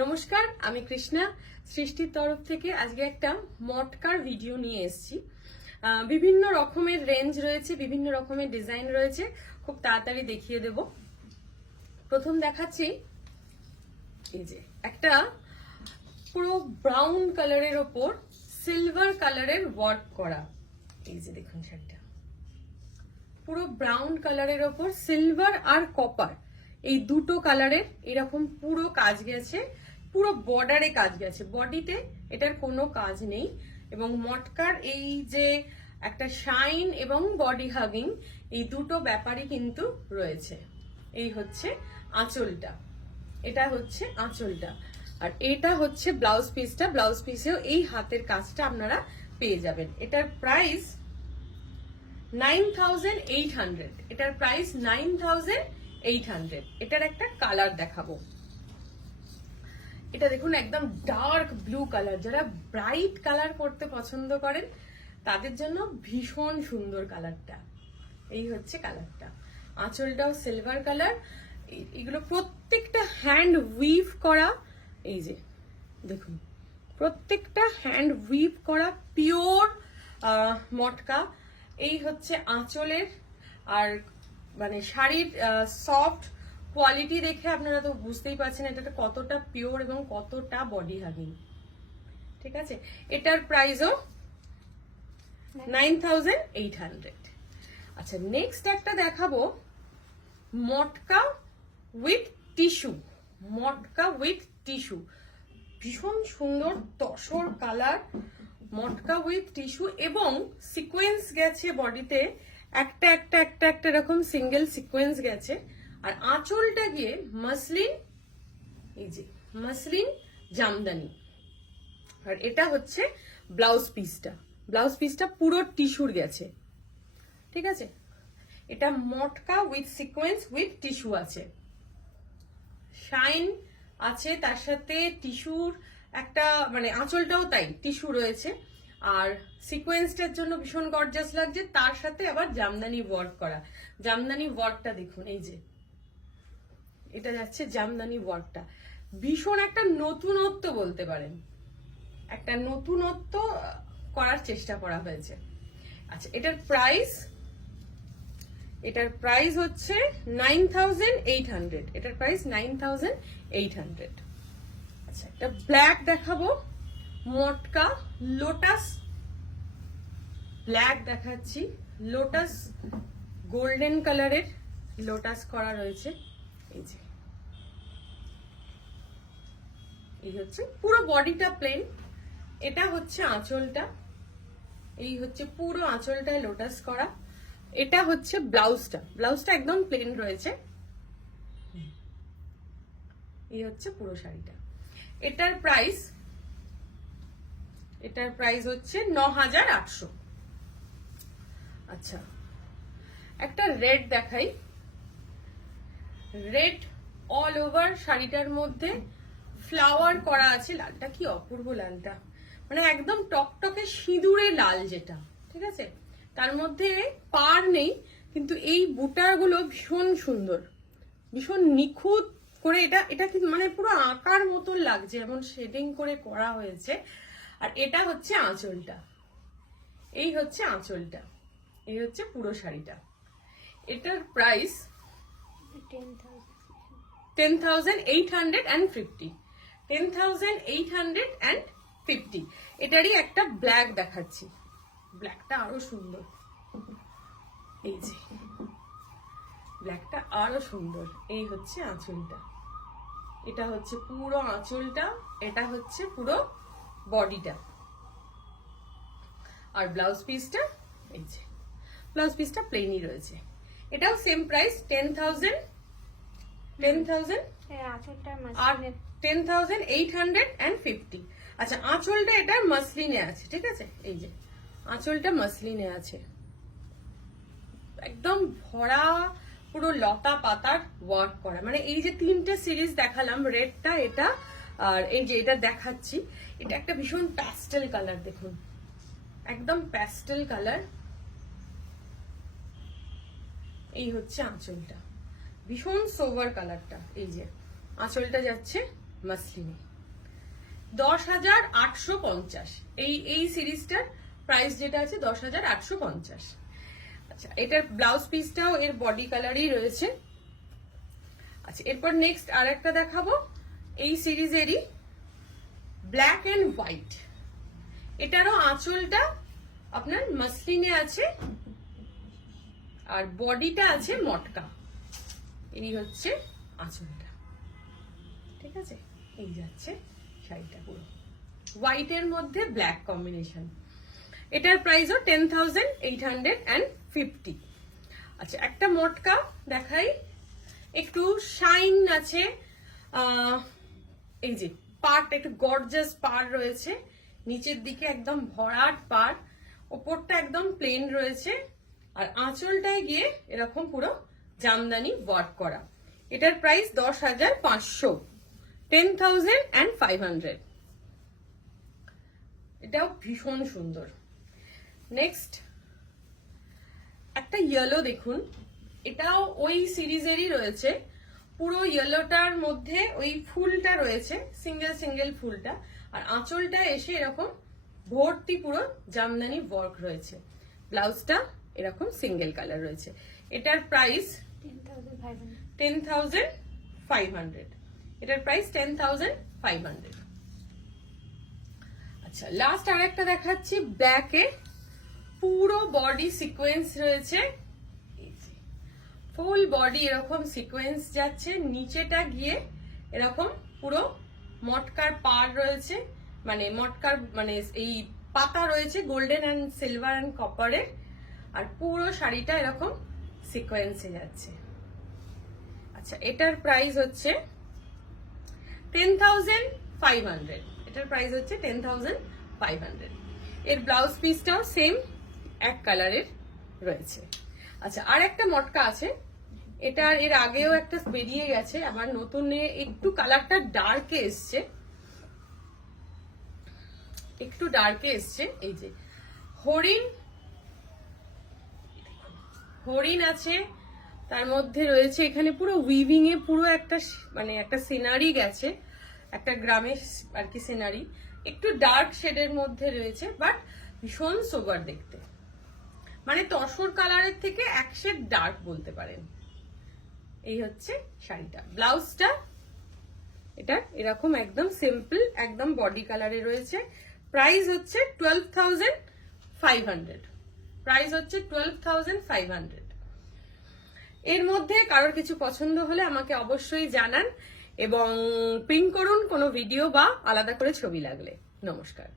নমস্কার, আমি কৃষ্ণা সৃষ্টির তরফ থেকে আজকে একটা মটকার ভিডিও নিয়ে এসেছি। বিভিন্ন রকমের রেঞ্জ রয়েছে, বিভিন্ন রকমের ডিজাইন রয়েছে, খুব তাড়াতাড়ি দেখিয়ে দেব। প্রথম দেখাচ্ছি এই যে একটা পুরো ব্রাউন কালারের ওপর সিলভার কালারের ওয়ার্ক করা। এই যে দেখুন শাড়িটা পুরো ব্রাউন কালারের ওপর সিলভার আর কপার এই দুটো কালারের এরকম পুরো কাজ গেছে, পুরো বর্ডারে কাজ গেছে, বডিতে এটার কোনো কাজ নেই। এবং মটকার এই যে একটা শাইন এবং বডি হাগিং এই দুটো ব্যাপারই কিন্তু রয়েছে। এই হচ্ছে আঁচলটা, এটা হচ্ছে আঁচলটা, আর এটা হচ্ছে ব্লাউজ পিসটা। ব্লাউজ পিসেও এই হাতের কাজটা আপনারা পেয়ে যাবেন। এটার প্রাইস 9800, এটার প্রাইস 9800। এটার একটা কালার দেখাবো, এটা দেখুন একদম ডার্ক ব্লু কালার। যারা ব্রাইট কালার পরতে পছন্দ করেন তাদের জন্য ভীষণ সুন্দর কালারটা। এই হচ্ছে কালারটা, আঁচলটাও সিলভার কালার। এগুলো প্রত্যেকটা হ্যান্ড উইভ করা। এই যে দেখুন প্রত্যেকটা হ্যান্ড উইভ করা পিওর মটকা। এই হচ্ছে আঁচলের, আর মানে শাড়ির সফট কোয়ালিটি দেখে আপনারা তো বুঝতেই পারছেন এটা কতটা পিওর এবং কতটা বডি হাগিং। ঠিক আছে, এটার প্রাইসও 9800। আচ্ছা, নেক্সট একটা দেখাবো মটকা with tissue. Matka with tissue, ভীষণ সুন্দর tussar colour. Matka with tissue এবং সিকোয়েন্স গেছে বডিতে, একটা একটা একটা একটা এরকম সিঙ্গেল সিকোয়েন্স গেছে। আর আঁচলটা গিয়ে মাসলিন, এই যে মাসলিন জামদানি। আর এটা হচ্ছে ব্লাউজ পিসটা। ব্লাউজ পিসটা পুরো টিস্যুর গেছে। ঠিক আছে, এটা মটকা উইথ সিকোয়েন্স উইথ টিস্যু আছে, শাইন আছে, তার সাথে টিস্যুর একটা মানে আঁচলটাও তাই টিস্যু রয়েছে। আর সিকোয়েন্সটার জন্য ভীষণ গর্জাস লাগছে, তার সাথে আবার জামদানি ওয়ার্ক করা। জামদানি ওয়ার্কটা দেখুন, এই যে এটা যাচ্ছে জামদানি ওয়ার্কটা, ভীষণ একটা নতুনত্ব বলতে পারেন, একটা নতুনত্ব করার চেষ্টা করা হয়েছে। আচ্ছা, এটার প্রাইস হচ্ছে 9800। এটার প্রাইস 9800। আচ্ছা, একটা ব্ল্যাক দেখাবো, মটকা লোটাস ব্ল্যাক দেখাচ্ছি। লোটাস গোল্ডেন কালারের লোটাস করা রয়েছে। এই যে এই হচ্ছে পুরো বডিটা প্লেন, এটা হচ্ছে আঁচলটা, এই হচ্ছে পুরো আঁচলটায় লোটাস করা। এটা হচ্ছে ব্লাউজটা, ব্লাউজটা একদম প্লেন রয়েছে। এই হচ্ছে পুরো শাড়িটা। এটার প্রাইস হচ্ছে 9800। আচ্ছা, একটা রেড দেখাই। রেড অল ওভার শাড়িটার মধ্যে ফ্লাওয়ার করা আছে। লালটা কি অপূর্ব, লালটা মানে একদম টকটকে সিঁদুরে লাল যেটা। ঠিক আছে, তার মধ্যে পার নেই, কিন্তু এই বুটাগুলো ভীষণ সুন্দর, ভীষণ নিখুঁত করে এটা কিন্তু মানে পুরো আঁকার মতন লাগছে, এমন শেডিং করে করা হয়েছে। আর এটা হচ্ছে আঁচলটা, এই হচ্ছে আঁচলটা, এই হচ্ছে পুরো শাড়িটা। এটার প্রাইস 10850। 10850। এটারই একটা ব্ল্যাক দেখাচ্ছি, ব্ল্যাকটা আরো সুন্দর। এই যে ব্ল্যাকটা আরো সুন্দর। এই হচ্ছে আঁচলটা, এটা হচ্ছে পুরো আঁচলটা, এটা হচ্ছে পুরো বডিটা। আর ব্লাউজ পিসটা, এই যে ব্লাউজ পিসটা প্লেনই রয়েছে। এটাও সেম প্রাইস 10000 আর 10850। আচ্ছা, আঁচলটা এটার মাসলিনে আছে। ঠিক আছে, এই যে আঁচলটা মাসলিনে আছে, একদম ভরা পুরো লতা পাতার ওয়ার্ক করা। মানে এই যে তিনটে সিরিজ দেখালাম, রেডটা, এটা আর এই যে এটা দেখাচ্ছি, এটা একটা ভীষণ প্যাস্টেল কালার। দেখুন একদম প্যাস্টেল কালার। এই হচ্ছে আঁচলটা, ভীষণ সোভার কালারটা। এই যে আঁচলটা যাচ্ছে মাসলিনে। 10,850 এই সিরিজটার প্রাইস যেটা আছে 10,850। আচ্ছা, এটার ব্লাউজ পিসটাও এর বডি কালারই রয়েছে। আচ্ছা, এরপর নেক্সট আর একটা দেখাবো এই সিরিজেরই ব্ল্যাক এন্ড হোয়াইট। এটারও আঁচলটা আপনার মাসলিনে আছে আর বডিটা আছে মটকা। এই হচ্ছে আঁচলটা, ঠিক আছে। এই যাচ্ছে শাড়িটা পুরো হোয়াইটের মধ্যে ব্ল্যাক কম্বিনেশন। এটার প্রাইসও 10,850। আচ্ছা, একটা মটকা দেখাই, একটু শাইন আছে, এই যে পার্ট একটু গর্জাস পার রয়েছে, নিচের দিকে একদম ভরাট পার, ওপরটা একদম প্লেন রয়েছে, আর আঁচলটায় গিয়ে এরকম পুরো জামদানি ওয়ার্ক করা। এটার প্রাইস 10,500, 10,500। এটাও ভীষণ সুন্দর। নেক্সট একটা ইয়েলো দেখুন, এটাও ওই সিরিজেরই রয়েছে। পুরো ইয়েলোটার মধ্যে ওই ফুলটা রয়েছে, সিঙ্গেল সিঙ্গেল ফুলটা, আর আঁচলটা এসে এরকম ভর্তি পুরো জামদানি ওয়ার্ক রয়েছে। ব্লাউজটা এরকম সিঙ্গেল কালার রয়েছে। এটার প্রাইস 10,500। এটার প্রাইস 10,500। আচ্ছা, লাস্ট আর একটা দেখাচ্ছি ব্ল্যাকে, পুরো বডি সিকোয়েন্স রয়েছে, ফুল বডি এরকম সিকোয়েন্স যাচ্ছে, নিচেটা গিয়ে এরকম পুরো মটকার পার রয়েছে, মানে মটকার মানে এই পাতা রয়েছে গোল্ডেন অ্যান্ড সিলভার অ্যান্ড কপারের, আর পুরো শাড়িটা এরকম সিকোয়েন্সে যাচ্ছে। আচ্ছা, এটার প্রাইস হচ্ছে 10,500। এটার প্রাইস হচ্ছে 10,500। এর ব্লাউজ পিসটাও সেম এক কালারের রয়েছে। আচ্ছা, আর একটা মটকা আছে, এটার এর আগেও একটা বেরিয়ে গেছে, আবার নতুনে একটু কালারটা ডার্কে এসছে, একটু ডার্কে এসছে। এই যে হরিণ আছে, তার মধ্যে রয়েছে এখানে পুরো উইভিং এ পুরো একটা মানে একটা সিনারি গেছে, একটা গ্রামের আর কি সিনারি, একটু ডার্ক শেডের মধ্যে রয়েছে, বাট ভীষণ সোবার দেখতে, মানে তসর কালারের থেকে এক শেড ডার্ক বলতে পারেন। এই হচ্ছে শাড়িটা। ব্লাউজটা এটা এরকম একদম সিম্পল, একদম বডি কালারে রয়েছে। প্রাইস হচ্ছে 12,500। প্রাইস হচ্ছে 12,500। এর মধ্যে কারোর কিছু পছন্দ হলে আমাকে অবশ্যই জানান এবং পিন করুন কোনো ভিডিও বা আলাদা করে ছবি লাগলে। নমস্কার।